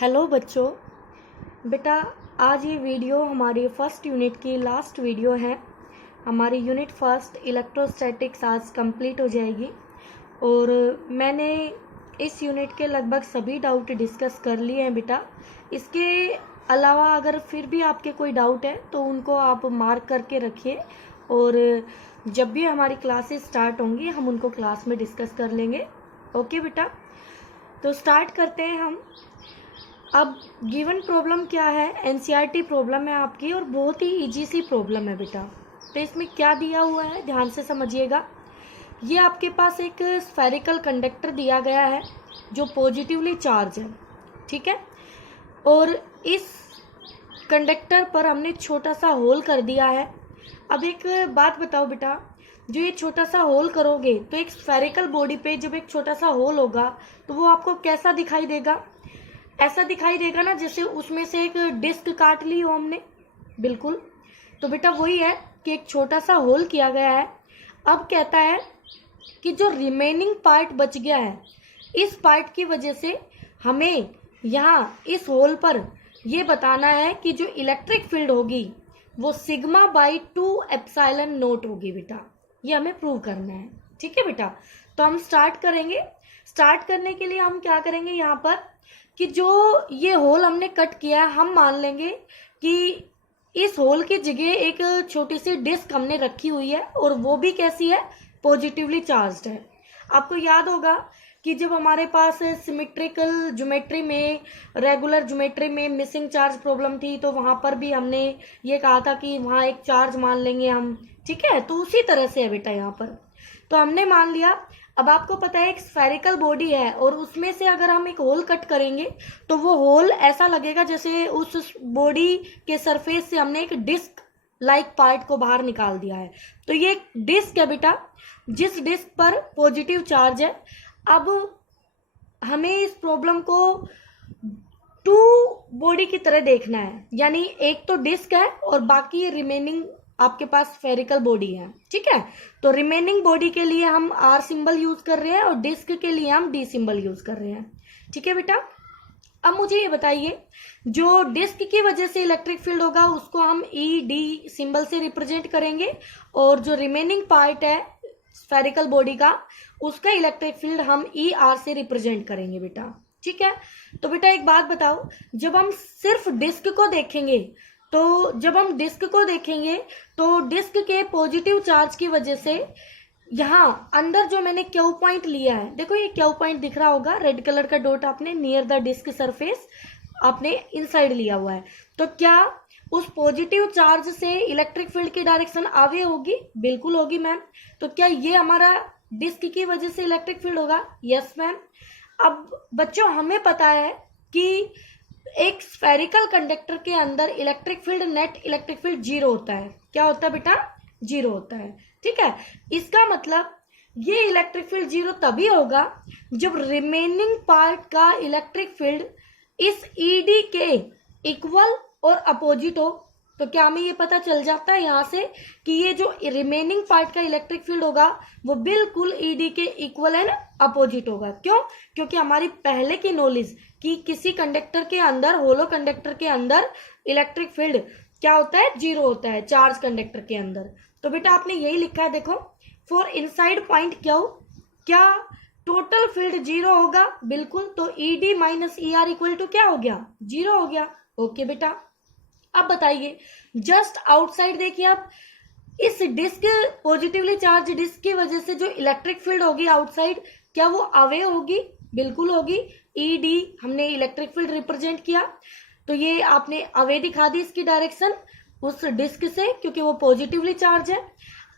Hello बच्चों, बेटा आज ये वीडियो हमारी फर्स्ट यूनिट की लास्ट वीडियो है। हमारी यूनिट फर्स्ट इलेक्ट्रोस्टैटिक्स आज कंप्लीट हो जाएगी और मैंने इस यूनिट के लगभग सभी डाउट डिस्कस कर लिए हैं बेटा। इसके अलावा अगर फिर भी आपके कोई डाउट है तो उनको आप मार्क करके रखिए और जब भी हमारी क्लासेस स्टार्ट होंगी हम उनको क्लास में डिस्कस कर लेंगे। ओके बेटा, तो स्टार्ट करते हैं हम। अब गिवन प्रॉब्लम क्या है, एनसीईआरटी प्रॉब्लम है आपकी और बहुत ही इजी सी प्रॉब्लम है बेटा। तो इसमें क्या दिया हुआ है ध्यान से समझिएगा। ये आपके पास एक स्फेरिकल कंडक्टर दिया गया है जो पॉजिटिवली चार्ज है, ठीक है। और इस कंडक्टर पर हमने छोटा सा होल कर दिया है। अब एक बात बताओ बेटा, जो ये छोटा सा होल करोगे तो एक स्फेरिकल बॉडी पे जब एक छोटा सा होल होगा तो वो आपको कैसा दिखाई देगा? ऐसा दिखाई देगा ना जैसे उसमें से एक डिस्क काट ली हो हमने। बिल्कुल, तो बेटा वही है कि एक छोटा सा होल किया गया है। अब कहता है कि जो रिमेनिंग पार्ट बच गया है, इस पार्ट की वजह से हमें यहाँ इस होल पर ये बताना है कि जो इलेक्ट्रिक फील्ड होगी वो सिग्मा बाई 2 एप्सिलॉन नोट होगी बेटा। ये हमें प्रूव करना है, ठीक है बेटा। तो हम स्टार्ट करेंगे। स्टार्ट करने के लिए हम क्या करेंगे यहाँ पर कि जो ये होल हमने कट किया है, हम मान लेंगे कि इस होल की जगह एक छोटी सी डिस्क हमने रखी हुई है और वो भी कैसी है, पॉजिटिवली चार्ज्ड है। आपको याद होगा कि जब हमारे पास सिमेट्रिकल ज्योमेट्री में, रेगुलर ज्योमेट्री में मिसिंग चार्ज प्रॉब्लम थी तो वहां पर भी हमने ये कहा था कि वहां एक चार्ज मान लेंगे हम, ठीक है। तो उसी तरह से है बेटा यहाँ पर। तो हमने मान लिया। अब आपको पता है एक स्फेरिकल बॉडी है और उसमें से अगर हम एक होल कट करेंगे तो वो होल ऐसा लगेगा जैसे उस बॉडी के सरफेस से हमने एक डिस्क लाइक पार्ट को बाहर निकाल दिया है। तो ये एक डिस्क है बेटा, जिस डिस्क पर पॉजिटिव चार्ज है। अब हमें इस प्रॉब्लम को 2 बॉडी की तरह देखना है, यानी एक तो डिस्क है और बाकी रिमेनिंग आपके पास स्फेरिकल बॉडी है, ठीक है। तो रिमेनिंग बॉडी के लिए हम आर सिंबल यूज कर रहे हैं और डिस्क के लिए हम डी सिंबल यूज कर रहे हैं, ठीक है बेटा। अब मुझे ये बताइए, जो डिस्क की वजह से इलेक्ट्रिक फील्ड होगा उसको हम ई डी सिंबल से रिप्रेजेंट करेंगे और जो रिमेनिंग पार्ट है स्फेरिकल बॉडी का उसका इलेक्ट्रिक फील्ड हम ई आर से रिप्रेजेंट करेंगे बेटा, ठीक है। तो बेटा एक बात बताओ, जब हम सिर्फ डिस्क को देखेंगे तो डिस्क के पॉजिटिव चार्ज की वजह से यहाँ अंदर जो मैंने क्यू पॉइंट लिया है, देखो ये क्यू पॉइंट दिख रहा होगा, रेड कलर का डॉट आपने नियर द डिस्क सरफेस आपने इनसाइड लिया हुआ है। तो क्या उस पॉजिटिव चार्ज से इलेक्ट्रिक फील्ड की डायरेक्शन आगे होगी? बिल्कुल होगी मैम। तो क्या ये हमारा डिस्क की वजह से इलेक्ट्रिक फील्ड होगा? Yes ma'am. अब बच्चों हमें पता है कि एक स्फेरिकल कंडक्टर के अंदर electric field, net electric field 0 होता है। क्या होता है बेटा? 0 होता है, ठीक है। इसका मतलब ये इलेक्ट्रिक फील्ड 0 तभी होगा जब रिमेनिंग पार्ट का इलेक्ट्रिक फील्ड इस ईडी के इक्वल और अपोजिट हो। तो क्या हमें ये पता चल जाता है यहाँ से कि ये जो रिमेनिंग पार्ट का इलेक्ट्रिक फील्ड होगा वो बिल्कुल ईडी के इक्वल एंड अपोजिट होगा। क्यों? क्योंकि हमारी पहले की नॉलेज कि किसी कंडक्टर के अंदर, होलो कंडक्टर के अंदर इलेक्ट्रिक फील्ड क्या होता है? 0 होता है चार्ज कंडक्टर के अंदर। तो बेटा आपने यही लिखा है, देखो फॉर इनसाइड पॉइंट क्या टोटल फील्ड 0 होगा? बिल्कुल। तो ED minus E R equal to क्या हो गया? 0 हो गया। ओके बेटा, अब बताइए जस्ट आउटसाइड देखिए आप, इस डिस्क पॉजिटिवली चार्ज डिस्क की वजह से जो इलेक्ट्रिक फील्ड होगी आउटसाइड, क्या वो अवे होगी? बिल्कुल होगी। ई डी हमने इलेक्ट्रिक फील्ड रिप्रेजेंट किया तो ये आपने अवे दिखा दी इसकी डायरेक्शन उस डिस्क से, क्योंकि वो पॉजिटिवली चार्ज है।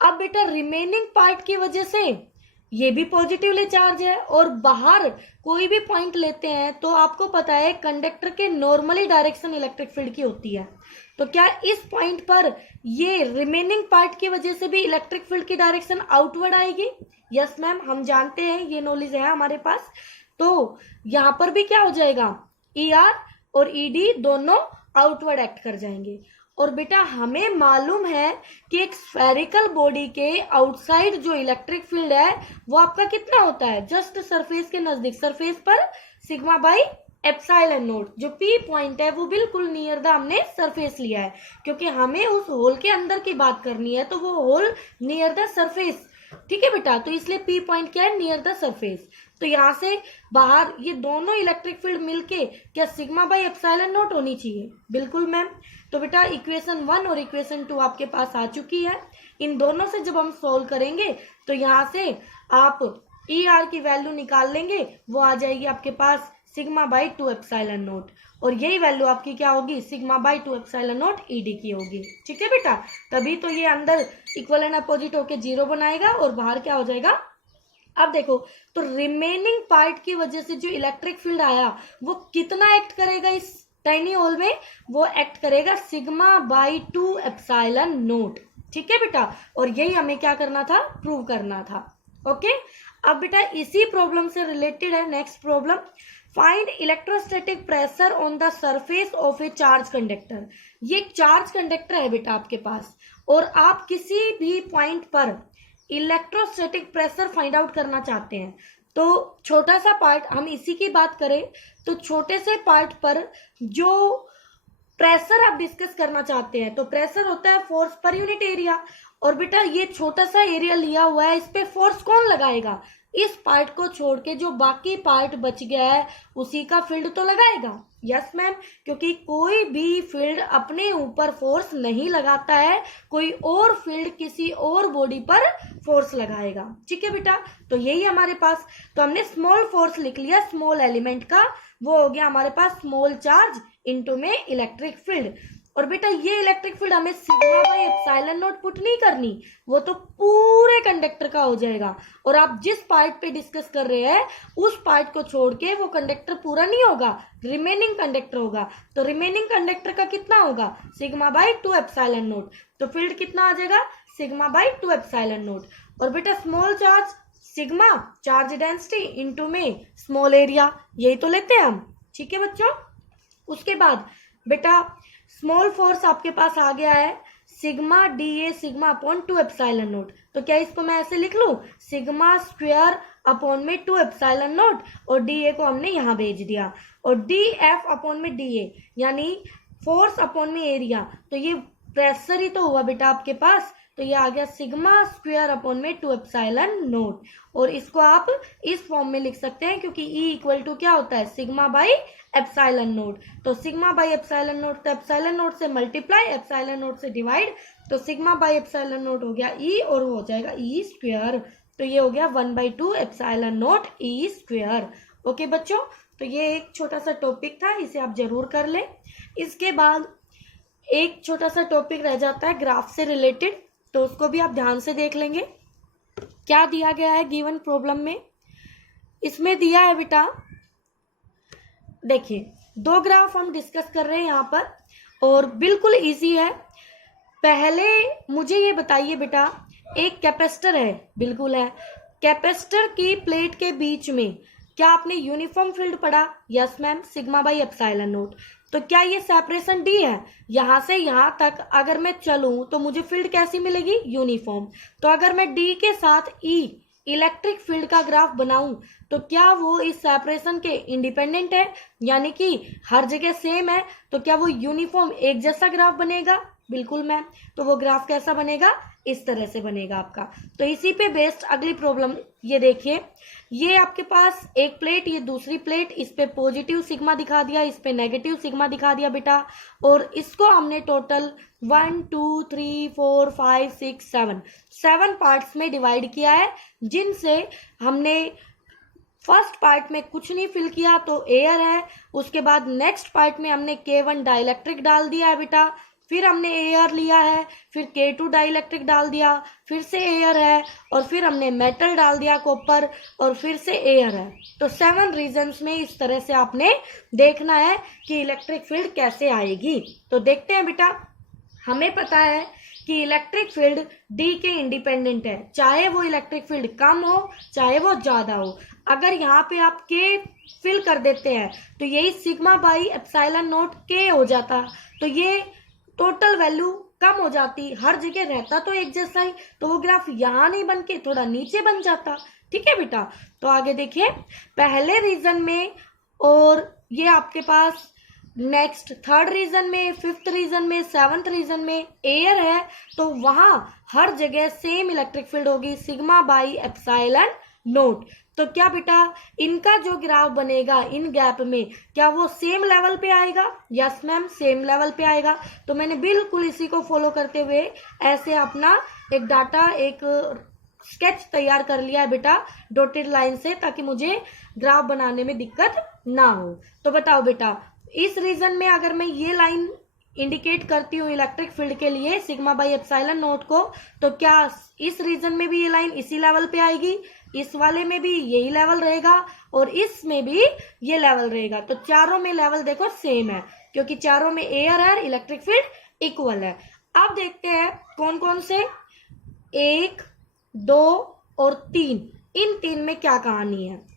अब बेटा रिमेनिंग पार्ट की वजह से ये भी पॉजिटिवली चार्ज है और बाहर कोई भी पॉइंट लेते हैं तो आपको पता है कंडक्टर के नॉर्मली डायरेक्शन इलेक्ट्रिक फील्ड की होती है। तो क्या इस पॉइंट पर ये रिमेनिंग पार्ट की वजह से भी इलेक्ट्रिक फील्ड की डायरेक्शन आउटवर्ड आएगी? यस मैम, हम जानते हैं, ये नॉलेज है हमारे पास। तो यहाँ पर भी क्या हो जाएगा? ई आर और ई डी दोनों आउटवर्ड एक्ट कर जाएंगे। और बेटा हमें मालूम है कि एक स्फेरिकल बॉडी के आउटसाइड जो इलेक्ट्रिक फील्ड है वो आपका कितना होता है? जस्ट सरफेस के नजदीक, सरफेस पर सिग्मा बाई एप्सिलॉन नोट। जो पी पॉइंट है वो बिल्कुल नियर द हमने सरफेस लिया है, क्योंकि हमें उस होल के अंदर की बात करनी है, तो वो होल नियर द सरफेस, ठीक है बेटा। तो इसलिए पी पॉइंट क्या है, नियर द सरफेस। तो यहाँ से बाहर ये दोनों इलेक्ट्रिक फील्ड मिलके क्या सिग्मा बाई एप्सिलॉन नोट होनी चाहिए, बिल्कुल मैम। तो बेटा इक्वेशन 1 और इक्वेशन 2 आपके पास आ चुकी है। इन दोनों से जब हम सोल्व करेंगे तो यहाँ से आप ई आर की वैल्यू निकाल लेंगे, वो आ जाएगी आपके पास सिग्मा बाई 2 एप्सिलॉन नोट, और यही वैल्यू आपकी क्या होगी, sigma by 2 epsilon note ED की होगी, ठीक है बेटा। तभी तो ये अंदर इक्वल एंड अपोजिट होके 0 बनाएगा और बाहर क्या हो जाएगा। अब देखो, तो रिमेनिंग पार्ट की वजह से जो इलेक्ट्रिक फील्ड आया वो कितना एक्ट करेगा इस टाइनी होल में, वो एक्ट करेगा सिग्मा बाई 2 एप्सिलॉन नोट, ठीक है बेटा। और यही हमें क्या करना था, प्रूव करना था। ओके, अब बेटा इसी प्रॉब्लम से रिलेटेड है next problem. Find electrostatic pressure on the surface of A charge conductor. ये एक चार्ज कंडक्टर है बेटा आपके पास, और आप किसी भी पॉइंट पर इलेक्ट्रोस्टैटिक प्रेशर फाइंड आउट करना चाहते हैं। तो छोटा सा पार्ट, हम इसी की बात करें तो छोटे से पार्ट पर जो प्रेशर आप डिस्कस करना चाहते हैं, तो प्रेशर होता है फोर्स पर यूनिट एरिया। और बेटा ये छोटा सा एरिया लिया हुआ है, इस पे फोर्स कौन लगाएगा, इस पार्ट को छोड़ के जो बाकी पार्ट बच गया है उसी का फील्ड तो लगाएगा। यस मैम, क्योंकि कोई भी फील्ड अपने ऊपर फोर्स नहीं लगाता है, कोई और फील्ड किसी और बॉडी पर फोर्स लगाएगा, ठीक है बेटा। तो यही हमारे पास, तो हमने स्मॉल फोर्स लिख लिया स्मॉल एलिमेंट का, वो हो गया हमारे पास स्मॉल चार्ज इनटू में इलेक्ट्रिक फील्ड। और बेटा ये इलेक्ट्रिक फील्ड हमें sigma by epsilon note put नहीं करनी, वो तो पूरे कंडक्टर का हो जाएगा। और आप जिस पार्ट पे डिस्कस कर रहे हैं उस पार्ट को छोड़ के वो कंडक्टर पूरा नहीं होगा, रिमेनिंग कंडक्टर होगा। तो रिमेनिंग कंडक्टर का कितना होगा, सिग्मा बाई 2 एप्सिलॉन नोट। तो फील्ड कितना आ जाएगा, सिग्मा बाई 2 एप्सिलॉन नोट। और बेटा small charge sigma charge density into में स्मॉल एरिया, यही तो लेते हैं हम, ठीक है बच्चों। उसके बाद बेटा स्मॉल फोर्स आपके पास आ गया है sigma D A sigma upon 2 epsilon note. तो क्या इसको मैं ऐसे लिख लूं, सिग्मा स्क्वायर अपॉन में 2 एप्सिलॉन नोट, और डी ए को हमने यहां भेज दिया, और डी एफ अपॉन में डी ए यानी फोर्स अपॉन में एरिया। तो ये प्रेशर ही तो हुआ बेटा आपके पास, तो ये आ गया सिग्मा स्क्वायर अपॉन में 2 एप्सिलॉन नोट। और इसको आप इस फॉर्म में लिख सकते हैं, क्योंकि E इक्वल टू क्या होता है, सिग्मा बाई एप्सिलॉन नोट। तो सिग्मा बाई एप्सिलॉन नोट, तो एप्सिलॉन नोट से मल्टीप्लाई, एप्सिलॉन नोट से डिवाइड, तो सिग्मा बाई एप्सिलॉन नोट हो गया E, और वो हो जाएगा E स्क्वायर। तो ये हो गया 1/2 epsilon note E square. Okay बच्चों, तो ये एक छोटा सा टॉपिक था, इसे आप जरूर कर लें। इसके बाद एक छोटा सा टॉपिक रह जाता है ग्राफ से रिलेटेड, तो उसको भी आप ध्यान से देख लेंगे। क्या दिया गया है गिवन प्रॉब्लम में, इसमें दिया है बेटा, देखिए 2 ग्राफ हम डिस्कस कर रहे हैं यहाँ पर, और बिल्कुल इजी है। पहले मुझे ये बताइए बेटा, एक कैपेसिटर है, बिल्कुल है, कैपेसिटर की प्लेट के बीच में क्या आपने यूनिफॉर्म फील्ड पढ़ा, yes ma'am, sigma by epsilon note. तो क्या ये सेपरेशन डी है, यहां से यहां तक अगर मैं चलूं तो मुझे फील्ड कैसी मिलेगी, यूनिफॉर्म। तो अगर मैं डी के साथ ई इलेक्ट्रिक फील्ड का ग्राफ बनाऊं तो क्या वो इस सेपरेशन के इंडिपेंडेंट है, यानी कि हर जगह सेम है, तो क्या वो यूनिफॉर्म एक जैसा ग्राफ बनेगा, बिल्कुल मैम। तो वो ग्राफ कैसा बनेगा, इस तरह से बनेगा आपका। तो इसी पे बेस्ड अगली प्रॉब्लम, ये देखिए, ये आपके पास एक प्लेट, ये दूसरी प्लेट, इस पे पॉजिटिव सिग्मा दिखा दिया, इस पे नेगेटिव सिग्मा दिखा दिया बेटा, और इसको हमने टोटल 1 2 3 4 5 6 7 पार्ट्स में डिवाइड किया है, जिनसे हमने फर्स्ट पार्ट में कुछ नहीं फिल किया तो एयर है, उसके बाद नेक्स्ट पार्ट में हमने K1 डाइलेक्ट्रिक डाल दिया है बेटा, फिर हमने एयर लिया है, फिर K2 डाइलेक्ट्रिक डाल दिया, फिर से एयर है, और फिर हमने मेटल डाल दिया कॉपर, और फिर से एयर है। तो 7 रीजन्स में इस तरह से आपने देखना है कि इलेक्ट्रिक फील्ड कैसे आएगी। तो देखते हैं बेटा, हमें पता है कि इलेक्ट्रिक फील्ड डी के इंडिपेंडेंट है, चाहे वो इलेक्ट्रिक फील्ड कम हो चाहे वो ज्यादा हो। अगर यहाँ पे आप के फिल कर देते हैं तो यही सिग्मा बाई एप्सिलॉन नोट के हो जाता, तो ये टोटल वैल्यू कम हो जाती, हर जगह रहता तो एक जैसा ही, तो वो ग्राफ यहाँ नहीं बन के थोड़ा नीचे बन जाता, ठीक है बेटा। तो आगे देखिए, पहले रीजन में और ये आपके पास नेक्स्ट थर्ड रीजन में, फिफ्थ रीजन में, सेवंथ रीजन में एयर है, तो वहां हर जगह सेम इलेक्ट्रिक फील्ड होगी, सिग्मा बाई एप्सिलॉन नोट। तो क्या बेटा इनका जो ग्राफ बनेगा इन गैप में, क्या वो सेम लेवल पे आएगा? यस मैम, सेम लेवल पे आएगा। तो मैंने बिल्कुल इसी को फॉलो करते हुए ऐसे अपना एक डाटा, एक स्केच तैयार कर लिया है बेटा डॉटेड लाइन से, ताकि मुझे ग्राफ बनाने में दिक्कत ना हो। तो बताओ बेटा, इस रीजन में अगर मैं ये लाइन इंडिकेट करती हूँ इलेक्ट्रिक फील्ड के लिए सिग्मा बाई एप्सिलॉन नोट को, तो क्या इस रीजन में भी ये लाइन इसी लेवल पे आएगी? इस वाले में भी यही लेवल रहेगा और इसमें भी ये लेवल रहेगा। तो चारों में लेवल देखो सेम है, क्योंकि चारों में एयर है, इलेक्ट्रिक फील्ड इक्वल है। अब देखते हैं कौन कौन से, 1, 2 और 3, इन 3 में क्या कहानी है।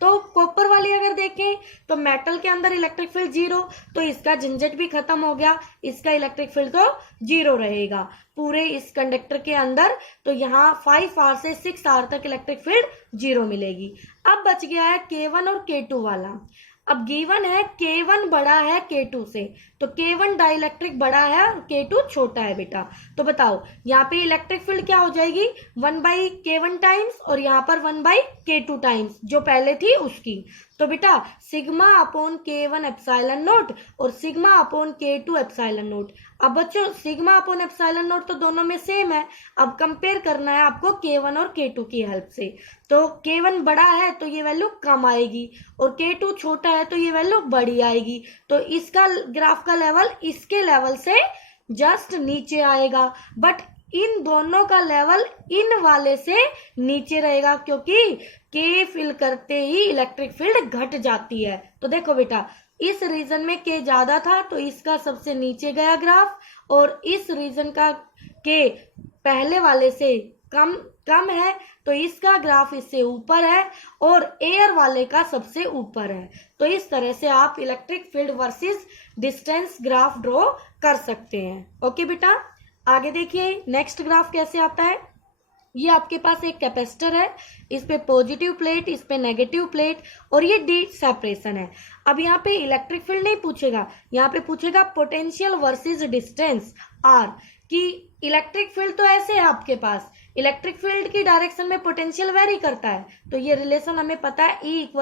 तो कॉपर वाली अगर देखें तो मेटल के अंदर इलेक्ट्रिक फील्ड 0, तो इसका झंझट भी खत्म हो गया, इसका इलेक्ट्रिक फील्ड तो 0 रहेगा पूरे इस कंडक्टर के अंदर। तो यहाँ 5R से 6R तक इलेक्ट्रिक फील्ड 0 मिलेगी। अब बच गया है K1 और K2 वाला। अब गिवन है K1 बड़ा है K2 से, तो K1 डाइलेक्ट्रिक बड़ा है और K2 छोटा है बेटा। तो बताओ यहाँ पे इलेक्ट्रिक फील्ड क्या हो जाएगी, 1/K1 टाइम्स और यहाँ पर 1/K2 टाइम्स जो पहले थी उसकी। तो बेटा sigma upon K1 epsilon naught और sigma upon K2 epsilon naught. अब बच्चों सिग्मा अपॉन एप्सिलॉन नोट तो दोनों में सेम है, अब कंपेयर करना है आपको K1 और K2 की हेल्प से। तो K1 बड़ा है तो ये वैल्यू कम आएगी और K2 छोटा है तो ये वैल्यू बड़ी आएगी। तो इसका ग्राफ का लेवल इसके लेवल से जस्ट नीचे आएगा, बट इन दोनों का लेवल इन वाले से नीचे रहेगा, क्योंकि K फिल करते ही इलेक्ट्रिक फील्ड घट जाती है। तो देखो बेटा इस रीजन में K ज्यादा था तो इसका सबसे नीचे गया ग्राफ, और इस रीजन का K पहले वाले से कम है तो इसका ग्राफ इससे ऊपर है, और एयर वाले का सबसे ऊपर है। तो इस तरह से आप electric field versus distance graph draw कर सकते हैं। ओके बेटा, आगे देखिए नेक्स्ट ग्राफ कैसे आता है। ये आपके पास एक कैपेसिटर है, इस पे पॉजिटिव प्लेट, इस पे नेगेटिव प्लेट, और ये डी सेपरेशन है। अब यहाँ पे इलेक्ट्रिक फील्ड नहीं पूछेगा, यहाँ पे पूछेगा पोटेंशियल वर्सेस डिस्टेंस आर, कि इलेक्ट्रिक फील्ड तो ऐसे है आपके पास, इलेक्ट्रिक फील्ड की डायरेक्शन में पोटेंशियल वेरी करता है। तो ये रिलेशन हमें पता है E =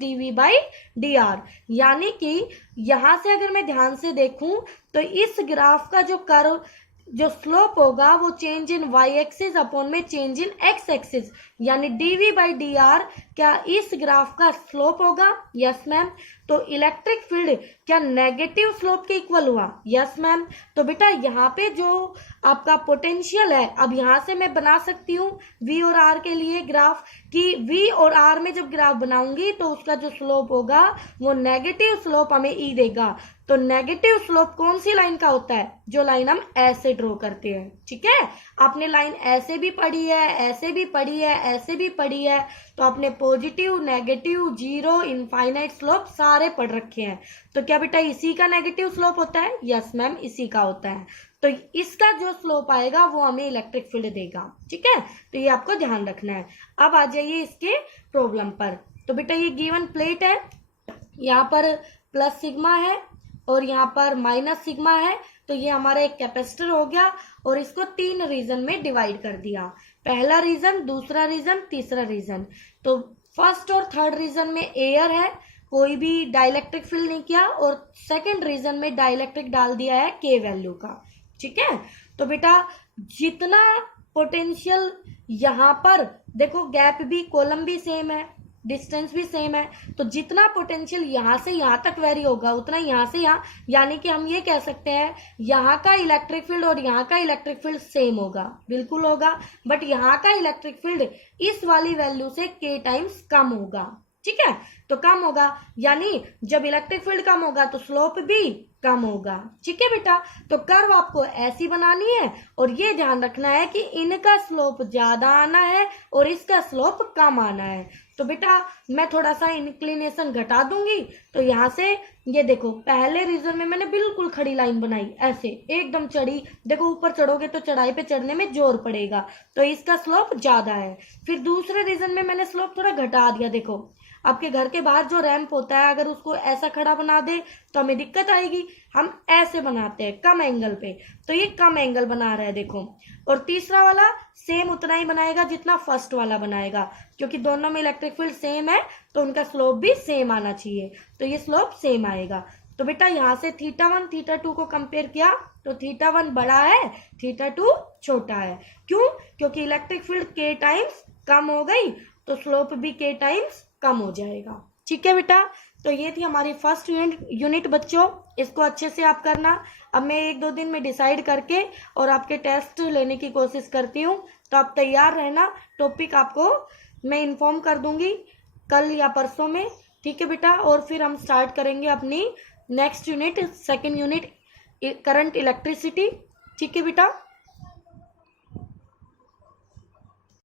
-dV/dr, यानी कि यहां से अगर मैं ध्यान से देखूं तो इस ग्राफ का जो कर्व, जो स्लोप होगा वो change in y axis upon में चेंज इन x एक्सिस, यानी dV/dr क्या इस ग्राफ का स्लोप होगा? Yes ma'am. तो इलेक्ट्रिक फील्ड क्या नेगेटिव स्लोप के इक्वल हुआ? Yes ma'am. तो बेटा यहाँ पे जो आपका पोटेंशियल है, अब यहाँ से मैं बना सकती हूँ V और R के लिए ग्राफ, कि V और R में जब ग्राफ बनाऊंगी तो उसका जो स्लोप होगा वो नेगेटिव स्लोप हमें E देगा। तो नेगेटिव स्लोप कौन सी लाइन का होता है? जो लाइन हम ऐसे ड्रॉ करते हैं। ठीक है, आपने लाइन ऐसे भी पढ़ी है, ऐसे भी पढ़ी है, ऐसे भी पढ़ी है, तो आपने positive, negative, zero, infinite slope सारे पढ़ रखे हैं। तो क्या बेटा इसी का नेगेटिव स्लोप होता है? यस मैम, इसी का होता है। तो इसका जो स्लोप आएगा वो हमें इलेक्ट्रिक फील्ड देगा। ठीक है, तो ये आपको ध्यान रखना है। अब आ जाइए इसके प्रॉब्लम पर। तो बेटा ये गिवन प्लेट है, यहाँ पर प्लस सिग्मा है और यहाँ पर माइनस सिग्मा है, तो ये हमारा एक कैपेसिटर हो गया, और इसको 3 रीजन में डिवाइड कर दिया। पहला रीजन, दूसरा रीजन, तीसरा रीजन। तो फर्स्ट और थर्ड रीजन में एयर है, कोई भी डाइलेक्ट्रिक फील्ड नहीं किया, और सेकंड रीजन में डाइलेक्ट्रिक डाल दिया है K वैल्यू का। ठीक है, तो बेटा जितना पोटेंशियल यहाँ पर देखो, गैप भी, कॉलम भी सेम है, डिस्टेंस भी सेम है, तो जितना पोटेंशियल यहाँ से यहाँ तक वेरी होगा उतना यहाँ से यहाँ, यानी कि हम ये कह सकते हैं यहाँ का इलेक्ट्रिक फील्ड और यहाँ का इलेक्ट्रिक फील्ड सेम होगा, बिल्कुल होगा, बट यहाँ का इलेक्ट्रिक फील्ड इस वाली वैल्यू से K टाइम्स कम होगा। ठीक है, तो कम होगा, यानी जब इलेक्ट्रिक फील्ड कम होगा तो स्लोप भी कम होगा। ठीक है बेटा, तो कर्व आपको ऐसी बनानी है, और ये ध्यान रखना है कि इनका स्लोप ज्यादा आना है और इसका स्लोप कम आना है। तो बेटा मैं थोड़ा सा इंक्लिनेशन घटा दूंगी, तो यहाँ से ये देखो, पहले रीजन में मैंने बिल्कुल खड़ी लाइन बनाई, ऐसे एकदम चढ़ी, देखो ऊपर चढ़ोगे तो चढ़ाई पे चढ़ने में जोर पड़ेगा, तो इसका स्लोप ज्यादा है। फिर दूसरे रीजन में मैंने स्लोप थोड़ा घटा दिया, देखो आपके घर के बाहर जो रैंप होता है अगर उसको ऐसा खड़ा बना दे तो हमें दिक्कत आएगी। हम ऐसे बनाते हैं कम एंगल पे, तो ये कम एंगल बना रहा है देखो। और तीसरा वाला सेम उतना ही बनाएगा जितना फर्स्ट वाला बनाएगा, क्योंकि दोनों में इलेक्ट्रिक फील्ड सेम है तो उनका स्लोप भी सेम आना चाहिए, तो ये स्लोप सेम आएगा। तो बेटा यहाँ से θ1 θ2 को कंपेयर किया तो θ1 बड़ा है, θ2 छोटा है। क्यों? क्योंकि इलेक्ट्रिक फील्ड k टाइम्स कम हो गई तो स्लोप भी k टाइम्स कम हो जाएगा। ठीक है बेटा, तो ये थी हमारी फर्स्ट यूनिट बच्चों, इसको अच्छे से आप करना। अब मैं 1-2 दिन में डिसाइड करके और आपके टेस्ट लेने की कोशिश करती हूँ, तो आप तैयार रहना। टॉपिक आपको मैं इन्फॉर्म कर दूंगी कल या परसों में। ठीक है बेटा, और फिर हम स्टार्ट करेंगे अपनी next unit, second unit current electricity. ठीक है बेटा।